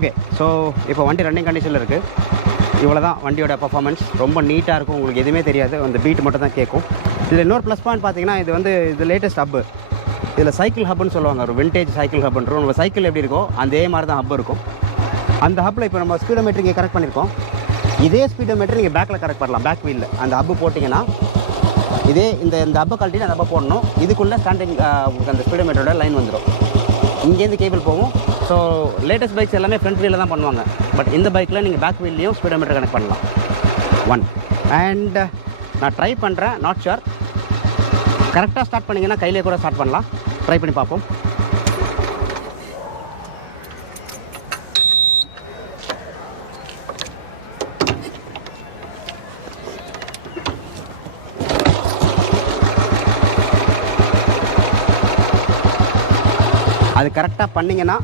Okay. So இப்போ வண்டி running கண்டிஷனில் இருக்குது. இவ்வளோ தான் வண்டியோட பர்ஃபார்மன்ஸ். ரொம்ப நீட்டாக இருக்கும், உங்களுக்கு எதுவுமே தெரியாது, அந்த பீட் மட்டும் தான் கேட்கும். இதில் இன்னொரு ப்ளஸ் பாயிண்ட் பார்த்தீங்கன்னா, இது லேட்டஸ்ட் ஹப்பு. இதில் சைக்கிள் ஹப்புன்னு சொல்லுவாங்க, ஒரு விண்டேஜ் சைக்கிள் ஹப்புன்றோம். நம்ம சைக்கிள் எப்படி இருக்கோ அதே மாதிரி தான் ஹப் இருக்கும். அந்த ஹப்பில் இப்போ நம்ம ஸ்பீடோமீட்டர் இங்கே கரெக்ட் பண்ணியிருக்கோம். இதே ஸ்பீடோமீட்டர் நீங்கள் பேக்கில் கரெக்ட் பண்ணலாம். பேக் வீலில் அந்த ஹப்பு போட்டிங்கன்னா இதே இந்த ஹப்பை கழட்டி அந்த ஹப்பை போடணும். இதுக்குள்ளே ஸ்டாண்டிங் உங்களுக்கு அந்த ஸ்பீடோமீட்டரோட லைன் வந்துடும். இங்கேருந்து கேபிள் போகும். ஸோ லேட்டஸ்ட் பைக்ஸ் எல்லாமே ஃப்ரண்ட் வீலில் தான் பண்ணுவாங்க. பட் இந்த பைக்கில் நீங்கள் பேக் வீல்லையும் ஸ்பீடோமீட்டர் கனெக்ட் பண்ணலாம். ஒன் அண்ட் நான் ட்ரை பண்ணுறேன், நாட் ஷுர். கரெக்டாக ஸ்டார்ட் பண்ணிங்கன்னா கையிலே கூட ஸ்டார்ட் பண்ணலாம். ட்ரை பண்ணி பார்ப்போம். அது கரெக்டாக பண்ணிங்கன்னா,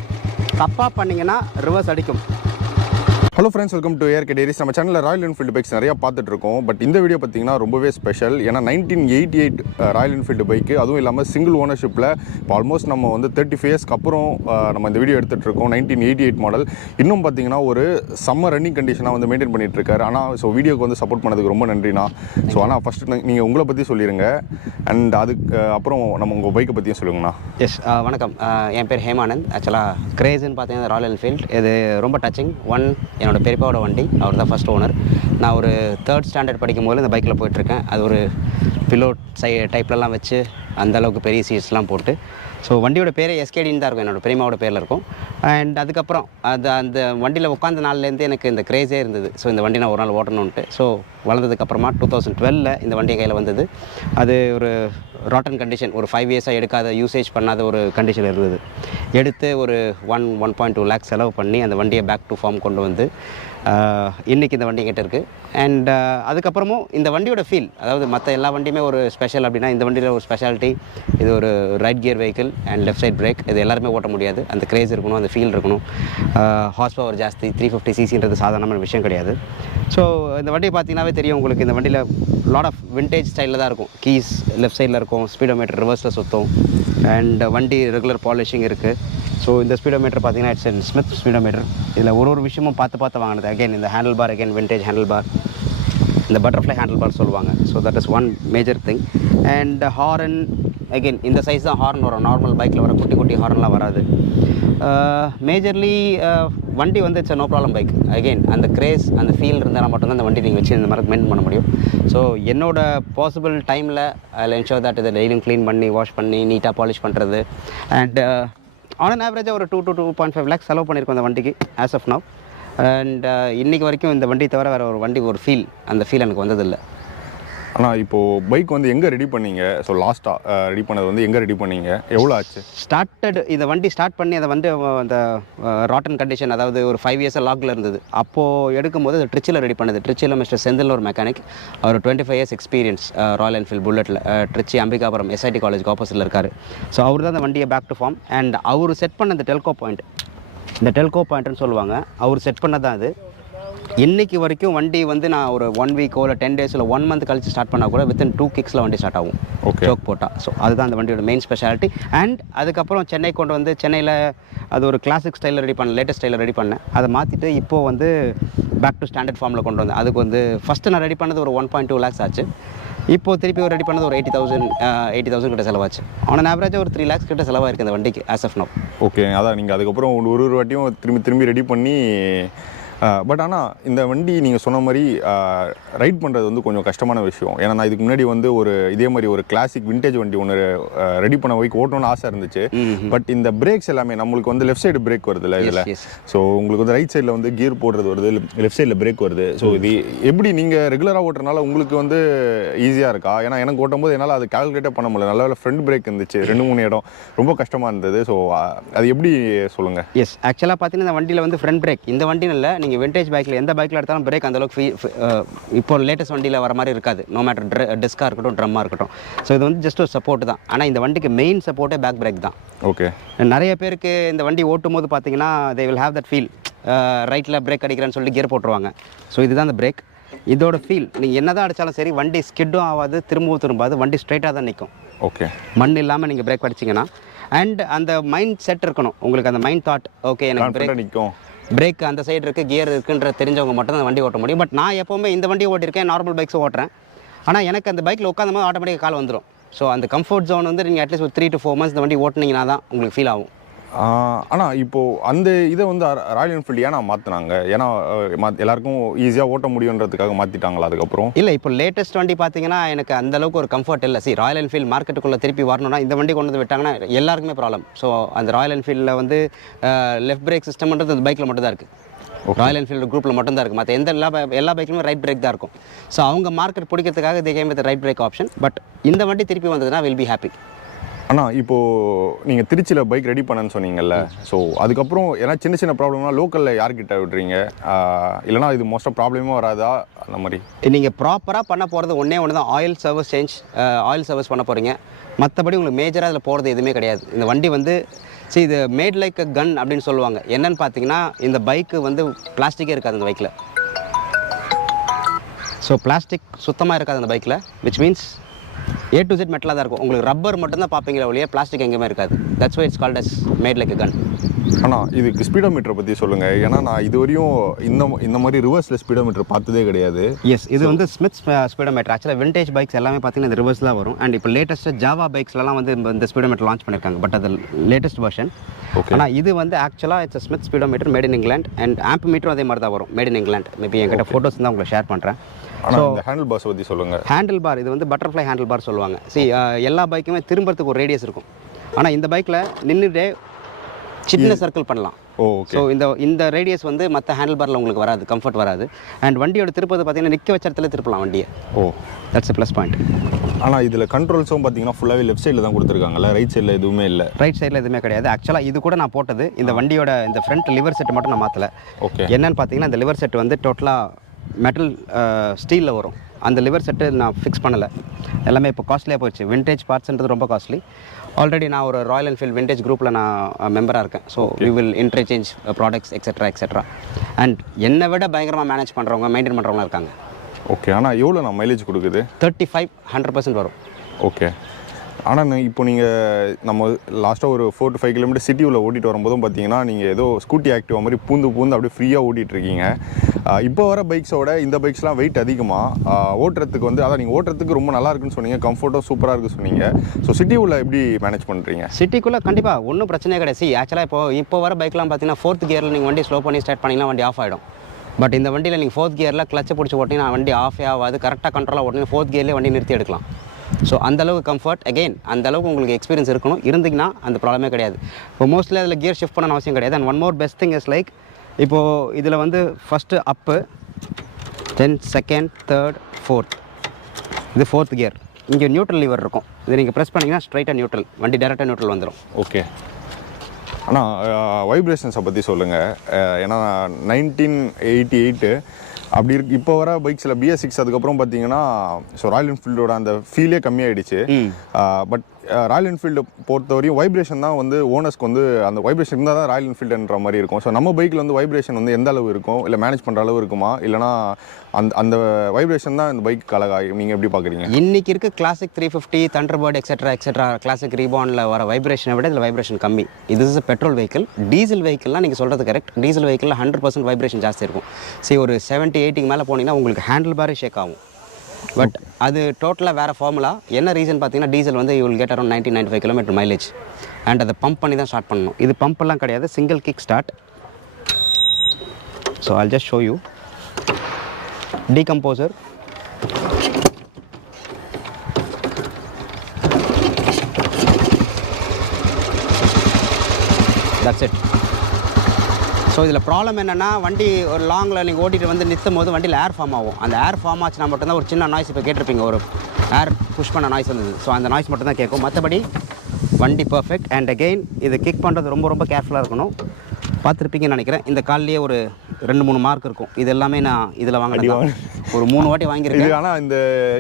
தப்பாக பண்ணிங்கன்னா ரிவர்ஸ் அடிக்கும். Hello friends, welcome to ARK Diaries. நம்ம சேனலில் ராயல் என்ஃபீல்டு பைக்ஸ் நிறையா பார்த்துட்டு இருக்கோம். பட் இந்த வீடியோ பார்த்தீங்கன்னா ரொம்பவே ஸ்பெஷல். ஏன்னா 1988 ராயல் என்ஃபீல்டு பைக்கு, அதுவும் இல்லாமல் சிங்கிள் ஓனர்ஷிப்பில் இப்போ ஆல்மோஸ்ட் நம்ம வந்து 35 இயர்ஸ்க்கு அப்புறம் நம்ம இந்த வீடியோ எடுத்துகிட்டு இருக்கோம். 1988 மாடல். இன்னும் பார்த்தீங்கன்னா ஒரு சம்மர் ரன்னிங் கண்டிஷனாக வந்து மெயின்டைன் பண்ணிகிட்டு இருக்காரு. ஆனால் ஸோ வீடியோக்கு வந்து சப்போர்ட் பண்ணதுக்கு ரொம்ப நன்றிண்ணா. ஸோ ஆனால் ஃபஸ்ட்டு நீங்கள் உங்களை பற்றி சொல்லிடுங்க, அண்ட் அதுக்கு அப்புறம் நம்ம உங்கள் பைக்கை பற்றியும் சொல்லுங்கண்ணா. எஸ், வணக்கம். என் பேர் ஹேமானந்த். ஆக்சுவலாக கிரேஸ்ன்னு பார்த்தீங்கன்னா ராயல் என்ஃபீல்டு இது ரொம்ப டச்சிங். என்னோடய பெரியப்பாவோட வண்டி, அவர் தான் ஃபஸ்ட் ஓனர். நான் ஒரு 3rd ஸ்டாண்டர்ட் படிக்கும்போது இந்த பைக்கில் போயிட்டுருக்கேன். அது ஒரு பிலோட் டைப்லலாம் வச்சு அந்தளவுக்கு பெரிய சீட்ஸ்லாம் போட்டு. ஸோ வண்டியோட பேரே எஸ்கேடின்னு தான் இருக்கும், என்னோடய பெரியமாவோட பேரில் இருக்கும். அண்ட் அதுக்கப்புறம் அந்த வண்டியில் உட்காந்த நாள்லேருந்து எனக்கு இந்த கிரேஸே இருந்தது. ஸோ இந்த வண்டி நான் ஒரு நாள் ஓட்டணுன்ட்டு. ஸோ வளர்ந்ததுக்கப்புறமா 2012 இந்த வண்டி கையில் வந்தது. அது ஒரு ராட்டன் கண்டிஷன், ஒரு 5 இயர்ஸாக எடுக்காத, யூசேஜ் பண்ணாத ஒரு கண்டிஷன் இருந்தது. எடுத்து ஒரு 1.2 லேக்ஸ் செலவு பண்ணி அந்த வண்டியை பேக் டு ஃபார்ம் கொண்டு வந்து இன்றைக்கி இந்த வண்டி கிட்ட இருக்குது. அண்ட் அதுக்கப்புறமும் இந்த வண்டியோட ஃபீல், அதாவது மற்ற எல்லா வண்டியுமே ஒரு ஸ்பெஷல் அப்படின்னா, இந்த வண்டியில் ஒரு ஸ்பெஷாலிட்டி, இது ஒரு right gear vehicle and left side brake. இது எல்லாருமே ஓட்ட முடியாது. அந்த கிரேஸ் இருக்கணும், அந்த ஃபீல் இருக்கணும். ஹார்ஸ் பவர் ஜாஸ்தி, 350 சிசின்றது சாதாரணமான விஷயம் கிடையாது. ஸோ இந்த வண்டி பார்த்தீங்கன்னாவே தெரியும் உங்களுக்கு, இந்த வண்டியில் லாட் ஆஃப் விண்டேஜ் ஸ்டைலில் தான் இருக்கும். கீஸ் லெஃப்ட் சைடில் இருக்கும், ஸ்பீடோமீட்டர் ரிவர்ஸில் சுற்றும், அண்ட் வண்டி ரெகுலர் பாலிஷிங் இருக்குது. ஸோ இந்த ஸ்பீடோமீட்டர் பார்த்தீங்கன்னா இட்ஸ் அண்ட் ஸ்மித் ஸ்பீடோமீட்டர். இதில் ஒரு விஷயமும் பார்த்து வாங்கினது. அகைன் இந்த handle bar, again vintage handle bar, இந்த பட்டர்ஃப்ளை ஹேண்டில் பார் சொல்லுவாங்க. So that is one major thing. And horn, again இந்த சைஸ் தான் ஹார்ன் வரும். நார்மல் பைக்கில் வர குட்டி ஹார்ன்லாம் வராது. மேஜர்லி வண்டி வந்து it's no problem bike. Again அந்த கிரேஸ், அந்த ஃபீல் இருந்தால் மட்டும்தான் அந்த வண்டி நீங்கள் வச்சு இந்த மாதிரி மெயின்டைன் பண்ண முடியும். ஸோ என்னோட பாசிபிள் டைமில் அதில் என்ஷோர் தட் இதை டெய்லியும் க்ளீன் பண்ணி, வாஷ் பண்ணி, நீட்டாக பாலிஷ் பண்ணுறது. அண்ட் ஆன் அன் ஆவரேஜாக ஒரு 2 to 2.5 lakhs செலவு பண்ணியிருக்கோம் இந்த வண்டிக்கு ஆஸ் ஆஃப் நவ். அண்ட் இன்றைக்கி வரைக்கும் இந்த வண்டி தவிர வேறு ஒரு வண்டி ஒரு ஃபீல், அந்த ஃபீல் எனக்கு வந்ததில்லை. ஆனால் இப்போது பைக் வந்து எங்கே ரெடி பண்ணீங்க? ஸோ லாஸ்ட்டாக ரெடி பண்ணது வந்து எங்கே ரெடி பண்ணீங்க? எவ்வளோ ஆச்சு? இந்த வண்டி ஸ்டார்ட் பண்ணி அதை வந்து அந்த ராட்டன் கண்டிஷன், அதாவது ஒரு 5 இயர்ஸாக லாக்கில் இருந்தது. அப்போது எடுக்கும்போது அது ட்ரிச்சியில் ரெடி பண்ணது. ட்ரிச்சியில் மிஸ்டர் செந்தில் ஒரு மெக்கானிக், அவர் 25 இயர்ஸ் எக்ஸ்பீரியன்ஸ் ராயல் என்ஃபீல்டு புல்லட்டில், ட்ரிச்சி அம்பிகாபுரம் SIT காலேஜ் ஆப்போசிட்டில் இருக்கார். ஸோ அவர் தான் அந்த வண்டியை பேக் டு ஃபார்ம். அண்ட் அவர் செட் பண்ண அந்த டெல்கோ பாயிண்ட், இந்த டெல்கோ பாயிண்ட்னு சொல்லுவாங்க, அவர் செட் பண்ண தான் அது. இன்றைக்கி வரைக்கும் வண்டி வந்து நான் ஒரு 1 வீக்கோ இல்லை 10 days இல்லை 1 month கழிச்சு ஸ்டார்ட் பண்ணால் கூட வித்தின் 2 kicks வண்டி ஸ்டார்ட் ஆகும். ஜோக் போட்டால். ஸோ அதுதான் அந்த வண்டியோட மெயின் ஸ்பெஷாலிட்டி. அண்ட் அதுக்கப்புறம் சென்னை கொண்டு வந்து, சென்னையில் அது ஒரு கிளாசிக் ஸ்டைலில் ரெடி பண்ணேன், லேட்டஸ்ட் ஸ்டைலில் ரெடி பண்ணேன். அதை மாற்றிட்டு இப்போது வந்து பேக் டு ஸ்டாண்டர்ட் ஃபார்மில் கொண்டு வந்தேன். அதுக்கு வந்து ஃபஸ்ட்டு நான் ரெடி பண்ணது ஒரு 1.2 lakhs ஆச்சு. இப்போது திருப்பி ரெடி பண்ணது ஒரு 80,000 கிட்ட செலவாச்சு. ஆன் ஆவரேஜாக ஒரு 3 lakhs கிட்ட செலவாயிருக்கு இந்த வண்டிக்கு ஆஸ் ஆஃப் நவ். ஓகே, அதான் நீங்கள் அதுக்கப்புறம் ஒரு வாட்டியும் திரும்பி ரெடி பண்ணி. பட் ஆனால் இந்த வண்டி நீங்கள் சொன்ன மாதிரி ரைட் பண்ணுறது வந்து கொஞ்சம் கஷ்டமான விஷயம். ஏன்னா நான் இதுக்கு முன்னாடி வந்து இதே மாதிரி ஒரு கிளாசிக் விண்டேஜ் வண்டி ஒன்று ரெடி பண்ண வைக்க ஓட்டணும்னு ஆசை இருந்துச்சு. பட் இந்த பிரேக்ஸ் எல்லாமே நம்மளுக்கு வந்து லெஃப்ட் சைடு பிரேக் வருது இல்லை இதில். ஸோ உங்களுக்கு வந்து ரைட் சைடில் வந்து கியர் போடுறது வருது, லெஃப்ட் சைடில் பிரேக் வருது. ஸோ இது எப்படி நீங்கள் ரெகுலராக ஓட்டுறதுனால உங்களுக்கு வந்து ஈஸியாக இருக்கா? ஏன்னா எனக்கு ஓட்டும் போது என்னால் அது கால்குலேட்டே பண்ண முடியல. நல்ல ஃப்ரண்ட் பிரேக் இருந்துச்சு 2-3 இடம், ரொம்ப கஷ்டமாக இருந்தது. ஸோ அது எப்படி சொல்லுங்கள்? எஸ், ஆக்சுவலாக பார்த்தீங்கன்னா இந்த வண்டியில் வந்து ஃப்ரண்ட் பிரேக், இந்த வண்டியில் இல்லை, நீங்கள் விண்டேஜ் பைக்கில் எந்த பைக்கில் எடுத்தாலும் பிரேக் அந்தளவுக்கு இப்போ லேட்டஸ்ட் வண்டியில் வர மாதிரி இருக்காது. நோ மேட்டர் டிஸ்காக இருக்கட்டும், ட்ரம்மாக இருக்கட்டும். ஸோ இது வந்து ஜஸ்ட் ஒரு சப்போர்ட் தான். ஆனால் இந்த வண்டிக்கு மெயின் சப்போர்ட்டே பேக் பிரேக் தான். ஓகே. நிறைய பேருக்கு இந்த வண்டி ஓட்டும் போது பார்த்தீங்கன்னா they will have that feel, ரைட்டில் பிரேக் அடிக்கிறேன்னு சொல்லி கியர் போட்டுருவாங்க. ஸோ இதுதான் அந்த பிரேக். இதோட ஃபீல் நீங்கள் என்ன தான் அடித்தாலும் சரி, வண்டி ஸ்கிட்டும் ஆகாது, திரும்பாது, வண்டி ஸ்ட்ரைட்டாக தான் நிற்கும். ஓகே. மண் இல்லாமல் நீங்கள் பிரேக் அடிச்சிங்கன்னா. அண்ட் அந்த மைண்ட் செட் இருக்கணும் உங்களுக்கு, அந்த மைண்ட் தாட். ஓகே, எனக்கு பிரேக் நிற்கும், பிரேக் அந்த சைடு இருக்குது, கியர் இருக்குன்ற தெரிஞ்சவங்க மட்டும் தான் அந்த வண்டி ஓட்ட முடியும். பட் நான் எப்போவுமே இந்த வண்டி ஓட்டியிருக்கேன், நார்மல் பைக்ஸும் ஓட்டுறேன். ஆனால் எனக்கு அந்த பைக்கில் உட்காந்த போது ஆட்டோமேட்டிக்காக கால் வந்துடும். ஸோ அந்த கம்ஃபர்ட் ஜோன் வந்து நீங்கள் அட்லீஸ்ட் ஒரு 3 to 4 months இந்த வண்டி ஓட்டினீங்கன்னா தான் உங்களுக்கு ஃபீல் ஆகும். ஆனால் இப்போது அந்த இதை வந்து ராயல் என்ஃபீல்டு ஏன்னா மாற்றினாங்க? ஏன்னா எல்லாருக்கும் ஈஸியாக ஓட்ட முடியுன்றதுக்காக மாற்றிட்டாங்களா அதுக்கப்புறம்? இல்லை, இப்போ லேட்டஸ்ட் வண்டி பார்த்தீங்கன்னா எனக்கு அந்தளவுக்கு ஒரு கம்ஃபர்ட் இல்லை. ராயல் என்ஃபீல்டு மார்க்கெட்டுக்குள்ளே திருப்பி வரணும்னா இந்த வண்டி கொண்டு வந்து விட்டாங்கன்னா எல்லாருக்குமே ப்ராப்ளம். ஸோ அந்த ராயல் என்ஃபீல்டில் வந்து லெஃப்ட் பிரேக் சிஸ்டம்ன்றது அந்த பைக்கில் மட்டும் தான் இருக்குது. ராயல் என்ஃபீல்டு குரூப்பில் மட்டும் தான் இருக்குது. மற்ற எல்லா பைக்லையுமே ரைட் பிரேக் தான் இருக்கும். ஸோ அவங்க மார்க்கெட் பிடிக்கிறதுக்காக they came with right brake option. But இந்த வண்டி திருப்பி வந்ததுன்னா வில் பி ஹாப்பி. ஆனால் இப்போது நீங்கள் திருச்சியில் பைக் ரெடி பண்ணேன்னு சொன்னீங்கல்ல, ஸோ அதுக்கப்புறம் ஏன்னா சின்ன சின்ன ப்ராப்ளம்னா லோக்கலில் யார்கிட்ட விட்றீங்க? இல்லைனா இது மோஸ்ட்டாக ப்ராப்ளமே வராதா அந்த மாதிரி? நீங்கள் ப்ராப்பராக பண்ண போகிறது ஒன்று தான், oil service change, oil service பண்ண போகிறீங்க. மற்றபடி உங்களுக்கு மேஜராக அதில் போகிறது எதுவுமே கிடையாது. இந்த வண்டி வந்து இது மேட் லைக் அ கன் அப்படின்னு சொல்லுவாங்க. என்னன்னு பார்த்தீங்கன்னா இந்த பைக்கு வந்து பிளாஸ்டிக்கே இருக்காது அந்த பைக்கில். ஸோ பிளாஸ்டிக் சுத்தமாக இருக்காது அந்த பைக்கில், which means A to Z மெட்டலாக தான் இருக்கும். உங்களுக்கு ரப்பர் மட்டும்தான் பார்ப்பீங்களா ஒழிய பிளாஸ்டிக் எங்கேயுமே இருக்காது. That's why it's called as made like a gun. ஆனால் இதுக்கு ஸ்பீடோமீட்டரை பற்றி சொல்லுங்கள். ஏன்னா நான் இது வரையும் இந்த மாதிரி ரிவர்ஸில் ஸ்பீடோமீட்டர் பார்த்ததே கிடையாது. எஸ், இது வந்து ஸ்மித் ஸ்பீடோமீட்டர். ஆக்சுவலாக விண்டேஜ் பைக்ஸ் எல்லாமே பார்த்தீங்கன்னா இந்த ரிவர்ஸ் தான் வரும். அண்ட் இப்போ லேட்டஸ்ட்டு ஜாவா பைக்ஸ்லாம் வந்து இந்த ஸ்பீடோமீட்டர் லான்ச் பண்ணியிருக்காங்க. பட் அது லேட்டஸ்ட் வெர்ஷன். ஆனால் இது வந்து ஆக்சுவலாக it's Smith speedometer made in England. And amp மீட்டரும் அதே மாதிரி தான் வரும், மேட் இன் இங்கிலாந்து. மேபி என்கிட்ட ஃபோட்டோஸ் தான் உங்களுக்கு ஷேர் பண்ணுறேன். ஆனால் இந்த ஹேண்டில் பார்ஸ் பற்றி சொல்லுங்கள். ஹேண்டில் பார் இது வந்து பட்டர்ஃப்ளை ஹேண்டில் பார் சொல்லுவாங்க. எல்லா பைக்குமே திரும்பறதுக்கு ஒரு ரேடியஸ் இருக்கும். ஆனால் இந்த பைக்கில் நின்றுட்டே சின்ன சர்க்கிள் பண்ணலாம். ஸோ இந்த ரேடியஸ் வந்து மற்ற ஹேண்டில் பாரில் உங்களுக்கு வராது, கம்ஃபர்ட் வராது. அண்ட் வண்டியோட திருப்பது பார்த்தீங்கன்னா நிற்க வச்ச இடத்துல திருப்பலாம் வண்டியை. That's plus point. ஆனால் இதில் கண்ட்ரோல்ஸும் பார்த்தீங்கன்னா ஃபுல்லாகவே லெஃப்ட் சைடில் தான் கொடுத்துருக்காங்கல்ல, ரைட் சைடில் எதுவுமே இல்லை? ரைட் சைடில் எதுவுமே கிடையாது. ஆக்சுவலாக இது கூட நான் போட்டது இந்த வண்டியோட இந்த ஃப்ரண்ட் லிவர் செட் மட்டும் நான் மாற்றலை. என்னன்னு பார்த்தீங்கன்னா இந்த லிவர் செட் வந்து டோட்டலாக மெட்டல் ஸ்டீலில் வரும். அந்த லிவர் செட்டு நான் ஃபிக்ஸ் பண்ணலை. எல்லாமே இப்போ காஸ்ட்லியாக போயிடுச்சு. விண்டேஜ் பார்ட்ஸ்ன்றது ரொம்ப காஸ்ட்லி. ஆல்ரெடி நான் ஒரு ராயல் என்ஃபீல்டு விண்டேஜ் குரூப்பில் நான் மெம்பராக இருக்கேன். So we will interchange products etcetera. And என்னை விட பயங்கரமாக மேனேஜ் பண்ணுறவங்க, மெயின்டைன் பண்ணுறவங்க இருக்காங்க. ஓகே. ஆனால் எவ்வளோ நான் மைலேஜ் கொடுக்குது? 35-100% வரும். ஓகே. ஆனால் இப்போ நீங்கள் நம்ம லாஸ்ட்டாக ஒரு 4 to 5 கிலோமீட்டர் சிட்டியில் ஓட்டிகிட்டு வரும்போதும் பார்த்தீங்கன்னா நீங்கள் ஏதோ ஸ்கூட்டி ஆக்டிவா மாதிரி பூந்து அப்படியே ஃப்ரீயாக ஓட்டிகிட்ருக்கீங்க. இப்போ வர பைக்ஸோட இந்த பைக்ஸ்லாம் வெயிட் அதிகமாக ஓட்டுறதுக்கு வந்து அதான் நீங்கள் ஓட்டுறதுக்கு ரொம்ப நல்லா இருக்குன்னு சொன்னீங்க, கம்ஃபர்ட்டும் சூப்பராக இருக்குன்னு சொன்னீங்க. ஸோ சிட்டிக்குள்ளே எப்படி மேனேஜ் பண்ணுறீங்க? சிட்டிக்குள்ளே கண்டிப்பாக ஒன்றும் பிரச்சனையே கிடையாது. ஆக்சுவலாக இப்போ வர பைக்லாம் பார்த்தீங்கன்னா 4th கியரில் நீங்கள் வண்டி ஸ்லோ பண்ணி ஸ்டார்ட் பண்ணிங்கன்னா வண்டி ஆஃப் ஆகிடும். பட் இந்த வண்டியில் நீங்கள் 4th கியரில் கிளச்சை பிடிச்சி ஓட்டிங்கன்னா வண்டி ஆஃபே ஆகாது. கரெக்டாக கண்ட்ரோலாக ஓட்டினா 4th கியர்லேயே வண்டி நிறுத்தி எடுக்கலாம். ஸோ அந்தளவுக்கு கம்ஃபர்ட். அகெயின் அந்தளவுக்கு உங்களுக்கு எக்ஸ்பீரியன்ஸ் இருக்கணும். இருந்தீங்கன்னா அந்த ப்ராப்ளமே கிடையாது. இப்போ மோஸ்ட்லி அதில் கியர் ஷிஃப்ட் பண்ண அவசியம் கிடையாது. And one more best thing is like இப்போது இதில் வந்து ஃபஸ்ட்டு அப்பு, தென் செகண்ட், தேர்ட், ஃபோர்த். இது 4th கியர். இங்கே நியூட்ரல் லிவர் இருக்கும். இது நீங்கள் ப்ரெஸ் பண்ணிங்கன்னா ஸ்ட்ரைட்டாக நியூட்ரல், வண்டி டேரெக்டாக நியூட்ரல் வந்துடும். ஓகே. ஆனால் வைப்ரேஷன்ஸை பற்றி சொல்லுங்கள். ஏன்னா 1988 அப்படி இருக்கு. இப்போ வர பைக்ஸில் BS6 அதுக்கப்புறம் பார்த்தீங்கன்னா ஸோ ராயல் என்ஃபீல்டோட அந்த ஃபீலே கம்மியாயிடுச்சு. பட் ராயல் என்ஃபீல்டு பொறுத்தவரையும் வைப்ரேஷன் தான் வந்து ஓனர்ஸ்க்கு வந்து அந்த வைப்ரேஷன் இருந்தால் தான் ராயல் என்ஃபீல்டுன்ற மாதிரி இருக்கும். ஸோ நம்ம பைக்கில் வந்து வைப்ரேஷன் வந்து எந்த அளவு இருக்கும், இல்லை மேனேஜ் பண்ணுற அளவு இருக்குமா, இல்லைனா அந்த வைப்ரேஷன் தான் இந்த பைக்கு அழகாக நீங்கள் எப்படி பார்க்குறீங்க? இன்றைக்கி இருக்க கிளாசிக் 350, தண்டர்பர்ட் எக்ஸெட்ரா கிளாசிக் ரீபானில் வர வைப்ரேஷனை விட இதில் வைப்ரேஷன் கம்மி. இது இஸ் பெட்ரோல் வெஹிக்கிள். டீசல் வெஹிக்கிள்லாம் நீங்கள் சொல்கிறது கரெக்ட். டீசல் வெஹிக்கிளில் 100% வைப்ரேஷன் ஜாஸ்தி இருக்கும். ஒரு 70-80 மேலே போனீங்கன்னா உங்களுக்கு ஹேண்டில் பாரே ஷேக் ஆகும். பட் அது டோட்டலாக வேறு ஃபார்முலா. என்ன ரீசன் பார்த்தீங்கன்னா டீசல் வந்து you will get around 90-95 kilometre mileage. And அதை பம்ப் பண்ணி தான் ஸ்டார்ட் பண்ணணும். இது பம்பெல்லாம் கிடையாது, single kick start. So I'll just show you. Decomposer. That's it. So இதில் ப்ராப்ளம் என்னென்னா வண்டி ஒரு லாங்கில் நீங்கள் ஓட்டிகிட்டு வந்து நிறுத்தும் போது வண்டியில் ஏர் ஃபார்ம் ஆகும். அந்த ஏர் ஃபார்ம் ஆச்சுன்னா மட்டும்தான் ஒரு சின்ன நாய்ஸ் இப்போ கேட்டிருப்பீங்க, ஒரு ஏர் புஷ் பண்ண நாய்ஸ் வந்தது. ஸோ அந்த நாய்ஸ் மட்டும் தான் கேட்கும். மற்றபடி வண்டி பர்ஃபெக்ட். அண்ட் அகெயின் இது கிக் பண்ணுறது ரொம்ப கேர்ஃபுல்லாக இருக்கணும். பார்த்துருப்பீங்கன்னு நினைக்கிறேன். இந்த கால்லேயே ஒரு 2-3 மார்க் இருக்கும். இது எல்லாமே நான் இதில் வாங்கினேன், ஒரு 3 வாட்டி வாங்கியிருக்கேன். ஆனால் இந்த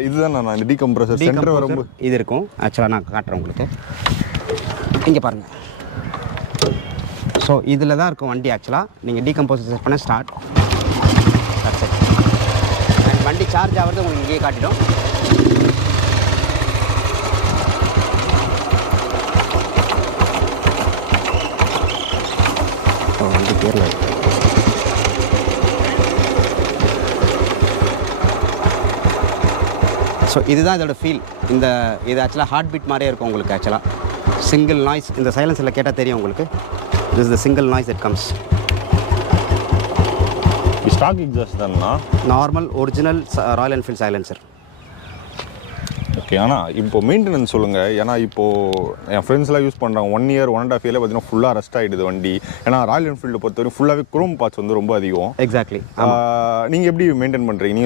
இதுதான் நான் இந்த டீகம்ப்ரஸர் சென்டர் வரும்போது இது இருக்கும். ஆக்சுவலாக நான் காட்டுறேன் உங்களுக்கு. இங்கே பாருங்கள். ஸோ இதில் தான் இருக்கும் வண்டி. ஆக்சுவலாக நீங்கள் டீகம்போசர் செட் பண்ண ஸ்டார்ட். அண்ட் வண்டி சார்ஜ் ஆகிறது உங்களுக்கு இங்கேயே காட்டிடும். வண்டி பேரில் ஸோ இதுதான் இதோட ஃபீல். இது ஆக்சுவலாக ஹார்ட் பீட் மாதிரியே இருக்கும் உங்களுக்கு. ஆக்சுவலாக சிங்கிள் நாய்ஸ் இந்த சைலன்ஸில் கேட்டால் தெரியும் உங்களுக்கு. This is the single noise it comes. Stock exhaust தானா? Normal original Royal Enfield silencer. Okay. ஆனால் இப்போ மெயின்டெனன்ஸ் சொல்லுங்கள். ஏன்னா இப்போது என் ஃப்ரெண்ட்ஸ்லாம் யூஸ் பண்ணுறாங்க 1 இயர் 1.5 இயரில் பார்த்தீங்கன்னா ஃபுல்லாக ரஸ்ட் ஆகிடுது வண்டி. ஏன்னா ராயல் என்ஃபீல்டு பொறுத்தவரைக்கும் ஃபுல்லாகவே குரோம் பார்ட்ஸ் வந்து ரொம்ப அதிகம். எக்ஸாக்ட்லி. நீங்கள் எப்படி மெயின்டைன் பண்ணுறீங்க?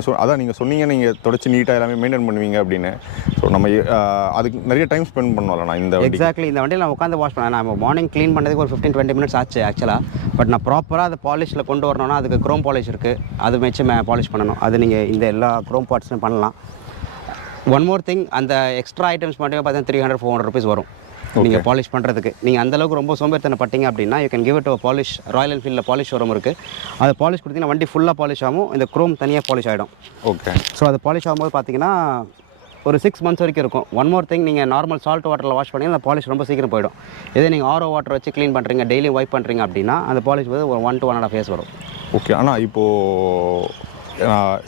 நீங்கள் சொன்னீங்க நீங்கள் தொடச்சி நீட்டாக எல்லாமே மெயின்டைன் பண்ணுவீங்க அப்படின்னு. ஸோ நம்ம அதுக்கு நிறைய டைம் ஸ்பெண்ட் பண்ணலாம் இந்த வண்டி. எக்ஸாக்ட்லி. இந்த வண்டியில் நான் உட்காந்து வாஷ் பண்ணேன். நான் மார்னிங் க்ளீன் பண்ணதுக்கு ஒரு 15-20 மினிட்ஸ் ஆச்சு ஆக்சுவலாக. பட் நான் ப்ராப்பராக அதை பாலிஷில் கொண்டு வரணும்னா அதுக்கு க்ரோம் பாலிஷ் இருக்குது, அது வச்சு பாலிஷ் பண்ணணும். அது நீங்கள் இந்த எல்லா க்ரோம் பார்ட்ஸும் பண்ணலாம். ஒன் மோர் திங், அந்த எக்ஸ்ட்ரா ஐட்டம்ஸ் மட்டுமே பார்த்தீங்கன்னா 300-400 ருபீஸ் வரும் நீங்கள் பாலிஷ் பண்ணுறதுக்கு. நீங்கள் அந்தளவுக்கு ரொம்ப சோம்பேறித்தனை பட்டிங்க அப்படின்னா you can give it polish. Royal என்ஃபீல்டில் பாலிஷ் ஷோரூம் இருக்குது. அதை பாலிஷ் கொடுத்தீங்கன்னா வண்டி ஃபுல்லாக பாலிஷ் ஆகும். இந்த க்ரோம் தனியாக பாலிஷ் ஆகிடும். ஓகே. ஸோ அது பாலிஷ் ஆகும்போது பார்த்தீங்கன்னா ஒரு 6 மந்த்ஸ் வரைக்கும் இருக்கும். ஒன் மோர் திங், நீங்கள் நார்மல் சால்ட் வாட்டரில் வாஷ் பண்ணிங்கன்னா அந்த பாலிஷ் ரொம்ப சீக்கிரம் போயிடும். இதே நீங்கள் ஆரோ வாட்டர் வச்சு க்ளீன் பண்ணுறீங்க, டெய்லி வைப் பண்ணுறீங்க அப்படின்னா அந்த பாலிஷ் வந்து ஒரு 1 to 1.5 years வரும். ஓகே. ஆனால் இப்போது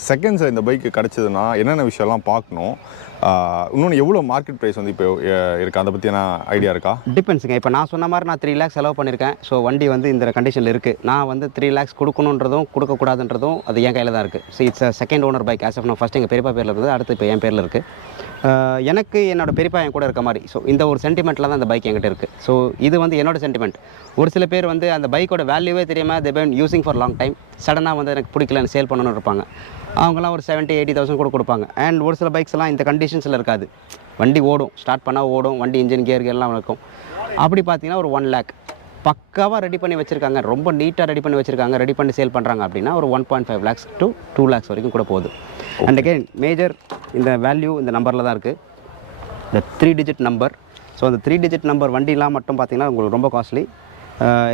செகண்ட்ஸ் இந்த பைக்கு கிடச்சதுன்னா என்னென்ன விஷயம்லாம் பார்க்கணும்? இன்னொன்று எவ்வளோ மார்க்கெட் ப்ரைஸ் வந்து இப்போ இருக்குது, அதை பற்றி என்ன ஐடியா இருக்கா? டிபெண்ட்ஸுங்க. இப்போ நான் சொன்ன மாதிரி நான் 3 lakhs செலவு பண்ணியிருக்கேன். ஸோ வண்டி வந்து இந்த கண்டிஷனில் இருக்குது. நான் வந்து 3 lakhs கொடுக்கணுன்றதும் கொடுக்கக்கூடாதுன்றதும் அது என் கையில் தான் இருக்குது. So it's second owner bike. As of நான் ஃபஸ்ட் எங்கள் பெரியப்பா பேரில் இருக்குது, அடுத்து இப்போ என் பேரில் இருக்குது. எனக்கு என்னோடய பெரியப்பா என் கூட இருக்க மாதிரி. ஸோ இந்த ஒரு சென்டிமெண்ட்டில் தான் அந்த பைக் என்கிட்ட இருக்குது. ஸோ இது வந்து என்னோட சென்டிமெண்ட். ஒரு சில பேர் வந்து அந்த பைக்கோட வேல்யூவே தெரியாமல் they been using for long time. சடனாக வந்து எனக்கு பிடிக்கல சேல் பண்ணணும்னு இருப்பாங்க. அவங்களாம் ஒரு 70,000-80,000 கூட கொடுப்பாங்க. அண்ட் ஒரு சில பைக்ஸ் எல்லாம் இந்த கண்டிஷன்ஸில் இருக்காது. வண்டி ஓடும், ஸ்டார்ட் பண்ணால் ஓடும், வண்டி இன்ஜின் கியர் எல்லாம் இருக்கும். அப்படி பார்த்தீங்கன்னா ஒரு 1 lakh பக்காவாக ரெடி பண்ணி வச்சுருக்காங்க, ரொம்ப நீட்டாக ரெடி பண்ணி வச்சுருக்காங்க, ரெடி பண்ணி சேல் பண்ணுறாங்க அப்படின்னா ஒரு 1.5 lakhs to 2 lakhs வரைக்கும் கூட போகுது. அண்ட் அகெயின் மேஜர் இந்த வேல்யூ இந்த நம்பரில் தான் இருக்குது, இந்த 3 digit நம்பர். ஸோ அந்த 3 digit நம்பர் வண்டிலாம் மட்டும் பார்த்தீங்கன்னா உங்களுக்கு ரொம்ப காஸ்ட்லி.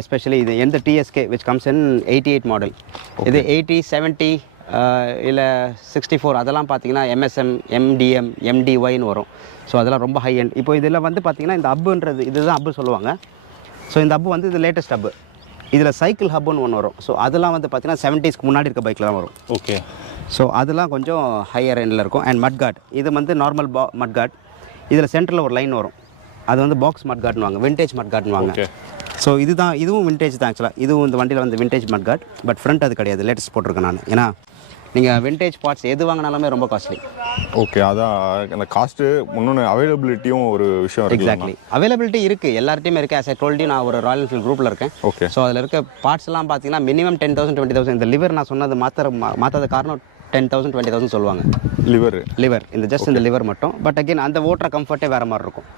எஸ்பெஷலி இது எந்த TSK which comes in 88 model. இது 80, 70 இல்லை 64 அதெல்லாம் பார்த்தீங்கன்னா எம்எஸ்எம், எம்டிஎம், எம்டிஒய்னு வரும். ஸோ அதெல்லாம் ரொம்ப ஹை எண்ட். இப்போ இதில் வந்து பார்த்தீங்கன்னா இந்த ஹப்புன்றது இதுதான் ஹப்பு சொல்லுவாங்க. ஸோ இந்த ஹப்பு வந்து இது லேட்டஸ்ட் ஹப்பு. இதில் சைக்கிள் ஹப்புன்னு ஒன்று வரும். ஸோ அதெல்லாம் வந்து பார்த்தீங்கன்னா 70s முன்னாடி இருக்க பைக்கில் தான் வரும். ஓகே. ஸோ அதெல்லாம் கொஞ்சம் ஹையர் எண்டில் இருக்கும். அண்ட் மட்கார்ட் இது வந்து நார்மல் மட்கார்ட். இதில் சென்டரில் ஒரு லைன் வரும், அது வந்து பாக்ஸ் மட்கார்ட்னு வாங்க, விண்டேஜ் மட்கார்ட்னு வாங்க. ஸோ இதுவும் விண்டேஜ் தான் ஆக்சுவலாக. இதுவும் இந்த வண்டியில் வந்து விண்டேஜ் மட்கார்ட். பட் ஃப்ரண்ட் அது கிடையாது, லேட்டஸ்ட் போட்டிருக்கேன் நான். ஏன்னா நீங்கள் விண்டேஜ் பார்ட்ஸ் எது வாங்கினாலுமே ரொம்ப காஸ்ட்லி. ஓகே. அதான் அந்த காஸ்ட்டு இன்னொன்று அவைலபிலிட்டியும் ஒரு விஷயம் இருக்குது. எக்ஸாக்ட்லி. அவைலபிலிட்டி இருக்குது, எல்லார்ட்டையுமே இருக்குது. ஆஸ் ஐ டோல்ட் யூ, நான் ஒரு ராயல் என்ஃபீல்ட் குரூப்பில் இருக்கேன். ஓகே. ஸோ அதில் இருக்க பார்ட்ஸ்லாம் பார்த்தீங்கன்னா மினிமம் 10,000 20,000. இந்த லிவர் நான் சொன்னது மாற்றாத காரணம் 10,000 20,000 சொல்லுவாங்க. லிவர் இந்த ஜஸ்ட் இந்த லிவர் மட்டும். பட் அகெயின் அந்த ஓட்டுற கம்ஃபர்ட்டே வேறு மாதிரி இருக்கும்.